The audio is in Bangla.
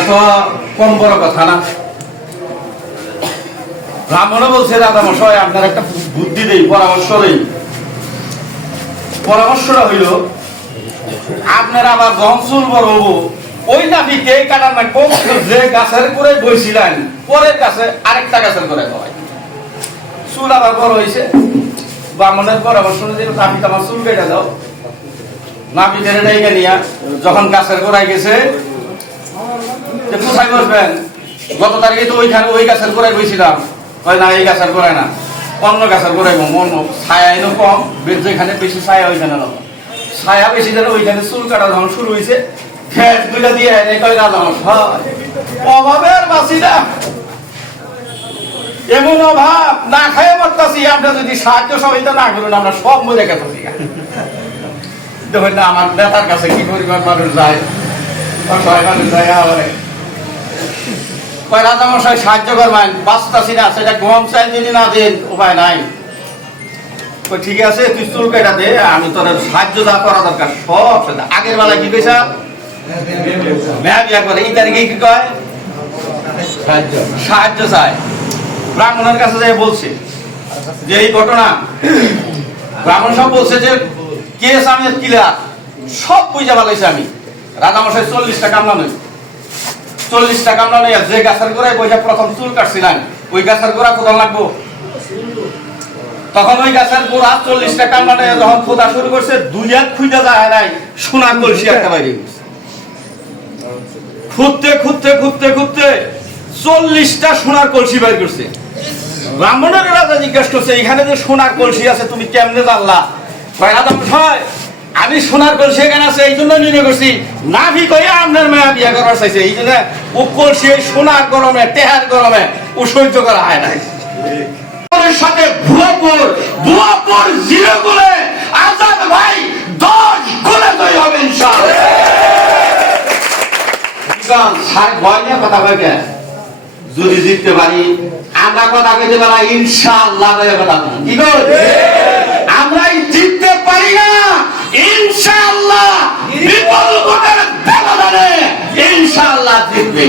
এত কম বড় কথা না। ব্রাহ্মণও বলছে দাদা মশাই আপনার একটা বুদ্ধি দেই, পরামর্শ দেই। পরামর্শটা হইল আপনার আবার যখন চুল বড় হবো ওই নাফি কে কাটার না কম যে গাছের করে বইছিলেন পরের গাছে আরেকটা গাছের করে হয় চুল আবার বড় হয়েছে। ব্রাহ্মণের পরামর্শ অনুযায়ী নাফি আমার চুল কেটে দাও। নাফি কেটে ডেকে নিয়ে যখন গাছের গোড়ায় গেছে কোথায় বসবেন, গত তারিখে তো ওইখানে ওই গাছের গোড়ায় বইছিলাম। হয় না, এই গাছের গোড়ায় না, অন্য গাছের গোড়ায় মন ছায়া এনে কম, যেখানে বেশি ছায়া ওইখানে নেব, ছায়া বেশি যেন ওইখানে চুল কাটা যখন শুরু হয়েছে দুইটা দিয়ে অভাবের বাসি না, এমন অভাব না খাইয়ে মরতাছি। আমরা যদি সাহায্য সহযোগিতা না করুন আমরা সব মরে গেছি। দেখুন না আমার নেতার কাছে কি পরিমাণ মানুষ যায়, মানুষ যায় রাজা মশাই সাহায্য করবেন, বাঁচতাছি না, সেটা গম চাই যদি না দেন উপায় নাই। ঠিক আছে তুই চুল কেটা দে, আমি তোর সাহায্য যা করা দরকার সব। আগের বেলা কি কইছা মেয়া বিয়া করে, এই তারিখে কি কয় সাহায্য চায়। ব্রাহ্মণের কাছে যে বলছে যে এই ঘটনা, ব্রাহ্মণ সব বলছে যে কেস আমি ক্লিয়ার সব বুঝা পালাইছি আমি। রাজামশাই 40টা কামলা নই, 40টা কামলা নই, যে গাছের গোড়ায় বইটা প্রথম চুল কাটছিলেন ওই গাছের গোড়া কোথাও লাগবো, তখন ওই গাছের গোড়া 40টা কামলা নয় যখন খোদা শুরু করছে 2 হাত খুঁজে যায় নাই, সোনার কলসি একটা বাইরে গেছে। খুঁজতে খুঁজতে খুঁজতে খুঁজতে 40টা সোনার কলসি বাইর করছে। ব্রাহ্মণের রাজা জিজ্ঞাসা করছে এখানে যে সোনার কলসি আছে তুমি কেমনে জানলা? আমি সোনার কলসি এখানে আছে এই জন্য নির্ণয় করছি, নাভি কইয়া আপনার মায়া বিয়া করার চাইছে, এই জন্য ও কলসি সোনার গরমে টেহার গরমে ও সহ্য করা হয় নাই। সাথে ভুয়াপুর 0 গোলে আজাদ ভাই 10 গোলে জয় হবে ইনশাআল্লাহ। ভয় নিয়ে কথা কয় কে? যদি জিততে পারি আমরা কথা কইতে পারা ইনশাআল্লাহ কথা কি কর, আমরাই জিততে পারি না ইনশাআল্লাহ বিপুল ভোটের ব্যবধানে ইনশাআল্লাহ জিতবে।